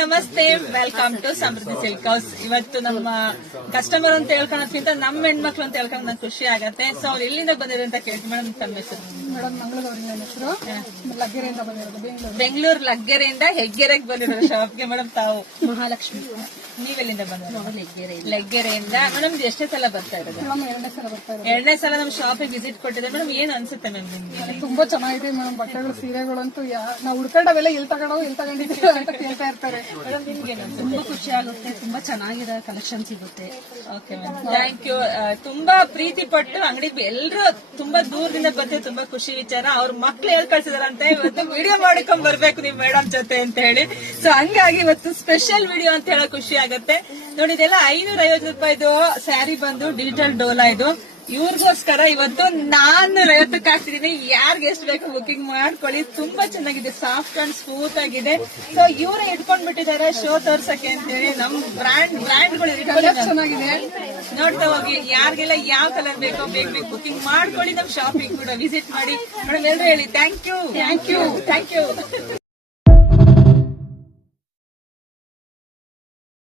ನಮಸ್ತೆ, welcome to Samruddhi silk house. ಇವತ್ತು ನಮ್ಮ ಕಸ್ಟಮರ್ ಅಂತ ಹೇಳ್ಕೊಳೋದ್ಕಿಂತ ನಮ್ಮ ಹೆಣ್ಮಕ್ಳು ಅಂತ ಹೇಳ್ಕೊಂಡು ನಂಗೆ ಖುಷಿ ಆಗತ್ತೆ. ಸೊ ಅವ್ರು ಎಲ್ಲಿಂದ ಬಂದಿದೆ ಅಂತ ಕೇಳ್ತೀವಿ. ಮೇಡಮ್ ತಮ್ಮ ಹೆಸರು? ಮೇಡಮ್ ಮಂಗಳೂರಿನ ಹೆಸರು, ಲಗ್ಗೆರೆಯಿಂದ ಬಂದಿರೋದು. ಬೆಂಗಳೂರು ಲಗ್ಗೆರೆಯಿಂದ ಹೆಗ್ಗೆರೆಗೆ ಬಂದಿರೋದು ಶಾಪ್ಗೆ. ಮೇಡಮ್ ತಾವು? ಮಹಾಲಕ್ಷ್ಮಿ. ನೀವೆಲ್ಲಿಂದ ಬಂದಿರೋದು? ಲಗ್ಗೆರೆಯಿಂದ. ಮೇಡಮ್ ಎಷ್ಟೇ ಸಲ ಬರ್ತಾ ಇರೋದು? ಮೇಡಮ್ ಎರಡನೇ ಸಲ ಬರ್ತಾ ಇರೋದು. ಎರಡನೇ ಸಲ ನಮ್ಮ ಶಾಪಿಗೆ ವಿಸಿಟ್ ಕೊಟ್ಟಿದೆ. ಮೇಡಮ್ ಏನ್ ಅನ್ಸುತ್ತೆ ಮ್ಯಾಮ್ ನಿಮ್ಗೆ? ತುಂಬಾ ಚೆನ್ನಾಗಿದೆ ಮೇಡಮ್. ಬಟ್ಟೆಗಳು, ಸೀರೆಗಳಂತೂ ನಾವು ಹುಡ್ಕೊಂಡವೆಲ್ಲ ಎಲ್ಲಿ ತಗೊಂಡಿದ್ದೀವಿ ಅಂತ ಕೇಳ್ತಾ ಇರ್ತಾರೆ. ಮೇಡಮ್ ನಿಮ್ಗೆ ತುಂಬಾ ಖುಷಿ ಆಗುತ್ತೆ. ತುಂಬಾ ಚೆನ್ನಾಗಿರೋ ಕಲೆಕ್ಷನ್ ಸಿಗುತ್ತೆ. Okay ma'am, thank you. ತುಂಬಾ ಪ್ರೀತಿ ಪಟ್ಟು ಅಂಗಡಿಗೆ ಎಲ್ಲರೂ ತುಂಬಾ ದೂರದಿಂದ ಬರ್ತೀವಿ. ತುಂಬಾ ಖುಷಿ ವಿಚಾರ. ಅವ್ರ ಮಕ್ಳು ಹೇಳ್ ಕಳ್ಸಿದಾರಂತೆ ಇವತ್ತು ವಿಡಿಯೋ ಮಾಡಿಕೊಂಡ್ ಬರ್ಬೇಕು ನಿಮ್ ಮೇಡಮ್ ಜೊತೆ ಅಂತ ಹೇಳಿ. ಸೊ ಹಂಗಾಗಿ ಇವತ್ತು ಸ್ಪೆಷಲ್ ವಿಡಿಯೋ ಅಂತ ಹೇಳಕ್ ಖುಷಿ ಆಗತ್ತೆ. ನೋಡಿ, ಇದೆಲ್ಲ 550 ರೂಪಾಯಿದು ಸ್ಯಾರಿ ಬಂದು ಡಿಜಿಟಲ್ ಡೋಲಾ. ಇದು ಇವ್ರಿಗೋಸ್ಕರ ಇವತ್ತು 450ಕ್ಕೆ ಹಾಕ್ತಿದೀನಿ. ಯಾರ್ಗೆ ಎಷ್ಟು ಬೇಕು ಬುಕಿಂಗ್ ಮಾಡ್ಕೊಳ್ಳಿ. ತುಂಬಾ ಚೆನ್ನಾಗಿದೆ, ಸಾಫ್ಟ್ ಅಂಡ್ ಸ್ಮೂತ್ ಆಗಿದೆ. ಸೊ ಇವರೇ ಇಟ್ಕೊಂಡ್ ಬಿಟ್ಟಿದ್ದಾರೆ ಶೋ ತೋರ್ಸಕ್ಕೆ ಅಂತ ಹೇಳಿ. ನಮ್ ಬ್ರ್ಯಾಂಡ್ಗಳು ಚೆನ್ನಾಗಿದೆ, ನೋಡ್ತಾ ಹೋಗಿ. ಯಾರಿಗೆಲ್ಲ ಯಾವ ಕಲರ್ ಬೇಕೋ ಬೇಕು ಬುಕಿಂಗ್ ಮಾಡ್ಕೊಳ್ಳಿ. ನಮ್ ಶಾಪಿಂಗ್ ಕೂಡ ವಿಸಿಟ್ ಮಾಡಿ. ಮೇಡಮ್ ಎಲ್ಲರೂ ಹೇಳಿ ಥ್ಯಾಂಕ್ ಯು.